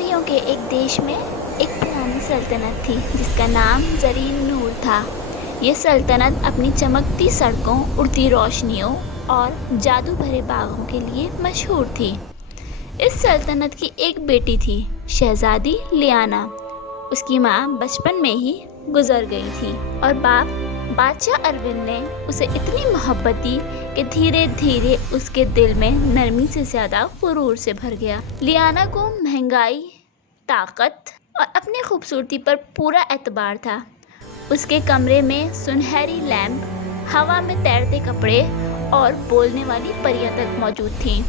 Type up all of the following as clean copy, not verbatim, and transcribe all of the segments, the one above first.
परियों के एक देश में एक पुरानी सल्तनत थी जिसका नाम ज़रीन नूर था। ये सल्तनत अपनी चमकती सड़कों, उड़ती रोशनियों और जादू भरे बागों के लिए मशहूर थी। इस सल्तनत की एक बेटी थी, शहजादी लियाना। उसकी माँ बचपन में ही गुजर गई थी और बाप बादशाह अरविंद ने उसे इतनी मोहब्बत दी कि धीरे धीरे उसके दिल में नरमी से ज़्यादा गुरूर से भर गया। लियाना को महंगाई, ताकत और अपनी खूबसूरती पर पूरा एतबार था। उसके कमरे में सुनहरी लैंप, हवा में तैरते कपड़े और बोलने वाली परियां तक मौजूद थीं।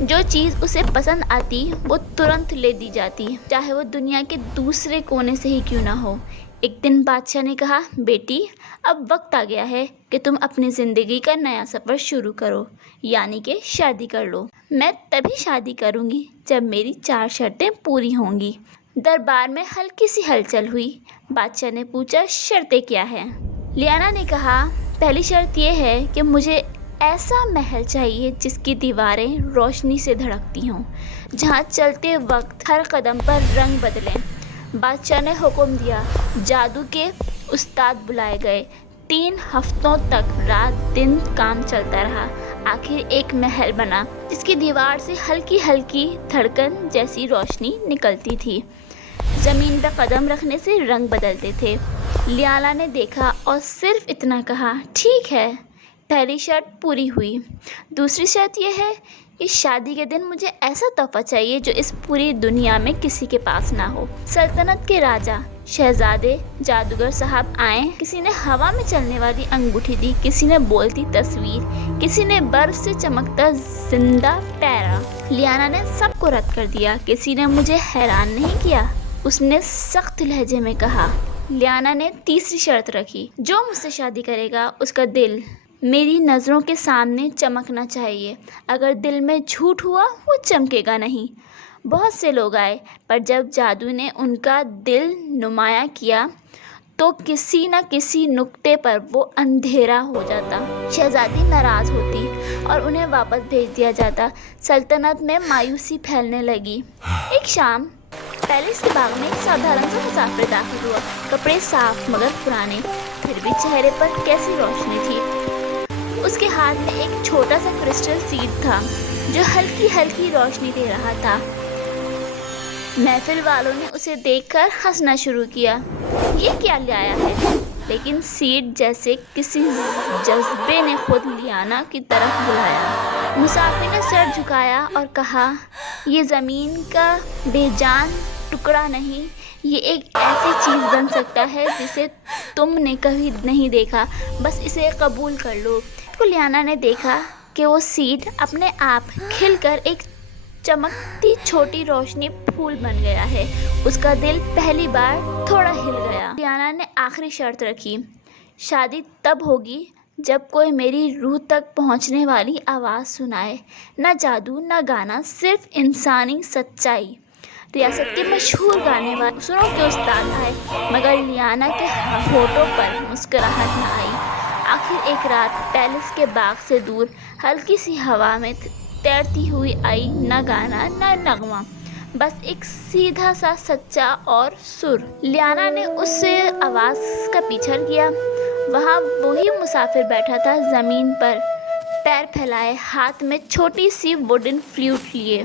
जो चीज़ उसे पसंद आती वो तुरंत ले दी जाती, चाहे वो दुनिया के दूसरे कोने से ही क्यों ना हो। एक दिन बादशाह ने कहा, बेटी, अब वक्त आ गया है कि तुम अपनी ज़िंदगी का नया सफ़र शुरू करो, यानी कि शादी कर लो। मैं तभी शादी करूँगी जब मेरी 4 शर्तें पूरी होंगी। दरबार में हल्की सी हलचल हुई। बादशाह ने पूछा, शर्तें क्या हैं? लियाना ने कहा, पहली शर्त यह है कि मुझे ऐसा महल चाहिए जिसकी दीवारें रोशनी से धड़कती हों, जहाँ चलते वक्त हर कदम पर रंग बदलें। बादशाह ने हुक्म दिया। जादू के उस्ताद बुलाए गए। 3 हफ्तों तक रात दिन काम चलता रहा। आखिर एक महल बना जिसकी दीवार से हल्की हल्की धड़कन जैसी रोशनी निकलती थी। ज़मीन पर कदम रखने से रंग बदलते थे। लियाना ने देखा और सिर्फ इतना कहा, ठीक है। पहली शर्त पूरी हुई। दूसरी शर्त यह है कि शादी के दिन मुझे ऐसा तोहफा चाहिए जो इस पूरी दुनिया में किसी के पास ना हो। सल्तनत के राजा, शहजादे, जादूगर साहब आए। किसी ने हवा में चलने वाली अंगूठी दी, किसी ने बोलती तस्वीर, किसी ने बर्फ से चमकता जिंदा पैरा। लियाना ने सबको रद्द कर दिया। किसी ने मुझे हैरान नहीं किया, उसने सख्त लहजे में कहा। लियाना ने तीसरी शर्त रखी, जो मुझसे शादी करेगा उसका दिल मेरी नज़रों के सामने चमकना चाहिए। अगर दिल में झूठ हुआ वो चमकेगा नहीं। बहुत से लोग आए, पर जब जादू ने उनका दिल नुमाया किया तो किसी न किसी नुक्ते पर वो अंधेरा हो जाता। शहजादी नाराज़ होती और उन्हें वापस भेज दिया जाता। सल्तनत में मायूसी फैलने लगी। एक शाम पैलेस के बाग में एक साधारण सा मुसाफिर दाखिल हुआ। कपड़े साफ मगर पुराने, फिर भी चेहरे पर कैसी रोशनी थी। उसके हाथ में एक छोटा सा क्रिस्टल सीड था जो हल्की हल्की रोशनी दे रहा था। महफिल वालों ने उसे देखकर हंसना शुरू किया। ये क्या लाया है? लेकिन सीड जैसे किसी जज्बे ने खुद लियाना की तरफ बुलाया। मुसाफिर ने सर झुकाया और कहा, ये ज़मीन का बेजान टुकड़ा नहीं, ये एक ऐसी चीज़ बन सकता है जिसे तुमने कभी नहीं देखा। बस इसे कबूल कर लो। तो लियाना ने देखा कि वो सीड अपने आप खिलकर एक चमकती छोटी रोशनी फूल बन गया है। उसका दिल पहली बार थोड़ा हिल गया। लियाना ने आखिरी शर्त रखी, शादी तब होगी जब कोई मेरी रूह तक पहुंचने वाली आवाज़ सुनाए। न जादू न गाना, सिर्फ इंसानी सच्चाई। रियासत के मशहूर गाने वाले सुरों के उस्ताद आए, मगर लियाना के होठों पर मुस्कुराहट न आई। आखिर एक रात पैलेस के बाग से दूर हल्की सी हवा में तैरती हुई आई, न गाना न नगमा, बस एक सीधा सा सच्चा और सुर। लियाना ने उस आवाज़ का पीछा किया। वहाँ वही मुसाफिर बैठा था, ज़मीन पर पैर फैलाए, हाथ में छोटी सी वुडन फ्लूट लिए।